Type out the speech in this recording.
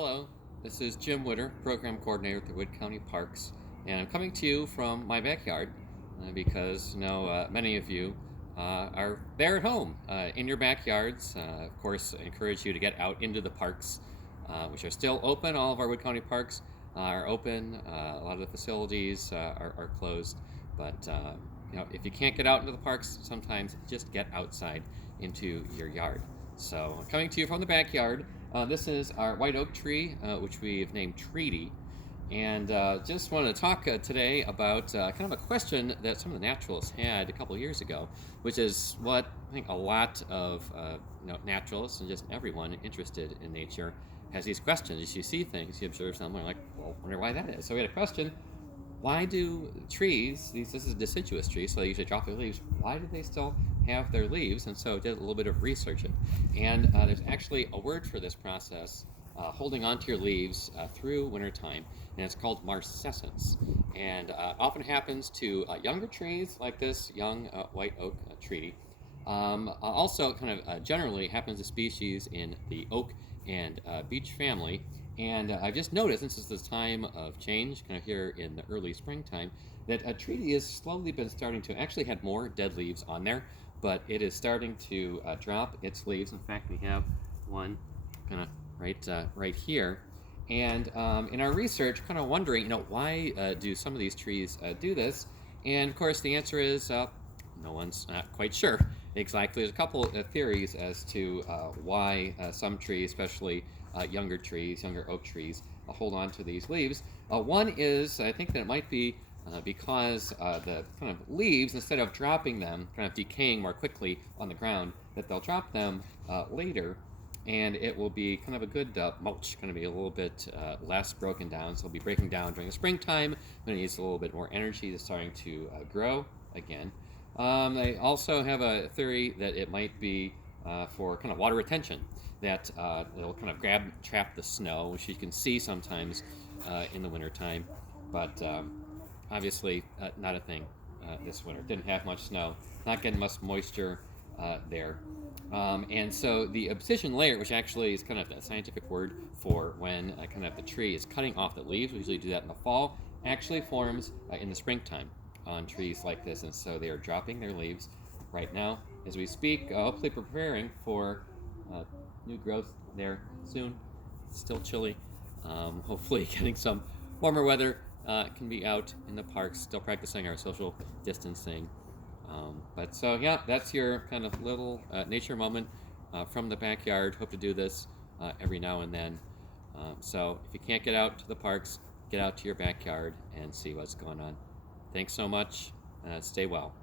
Hello, this is Jim Witter, Program Coordinator at the Wood County Parks, and I'm coming to you from my backyard because many of you are there at home in your backyards. Of course, I encourage you to get out into the parks, which are still open. All of our Wood County parks are open. A lot of the facilities are closed, but if you can't get out into the parks, sometimes just get outside into your yard. So, I'm coming to you from the backyard. This is our white oak tree, which we've named Treaty. And just wanted to talk today about kind of a question that some of the naturalists had a couple of years ago, which is what I think a lot of naturalists and just everyone interested in nature has these questions. As you see things, you observe something like, well, I wonder why that is. So we had a question: why do trees, this is deciduous trees, so they usually drop their leaves, why do they still have their leaves? And so I did a little bit of research. And there's actually a word for this process, holding onto your leaves through wintertime, and it's called marcescence. And often happens to younger trees like this young white oak tree. Also, kind of generally happens to species in the oak and beech family. And I've just noticed, since it's this time of change, kind of here in the early springtime, that a treaty has slowly been starting to actually had more dead leaves on there, but it is starting to drop its leaves. In fact, we have one kind of right here. And in our research, kind of wondering, why do some of these trees do this? And of course, the answer is no one's not quite sure exactly. There's a couple of theories as to why some trees, especially younger trees, younger oak trees, hold on to these leaves. One is, I think that it might be because the kind of leaves, instead of dropping them, kind of decaying more quickly on the ground, that they'll drop them later, and it will be kind of a good mulch, going to be a little bit less broken down. So it'll be breaking down during the springtime when it needs a little bit more energy to starting to grow again. They also have a theory that it might be for kind of water retention, that it'll kind of trap the snow, which you can see sometimes in the wintertime, but obviously not a thing this winter. Didn't have much snow, not getting much moisture there. And so the abscission layer, which actually is kind of a scientific word for when kind of the tree is cutting off the leaves, we usually do that in the fall, actually forms in the springtime on trees like this. And so they are dropping their leaves right now as we speak, hopefully preparing for new growth there soon. It's still chilly. Hopefully getting some warmer weather, can be out in the parks, still practicing our social distancing. But so, yeah, that's your kind of little nature moment from the backyard. Hope to do this every now and then. So if you can't get out to the parks, get out to your backyard and see what's going on. Thanks so much. Stay well.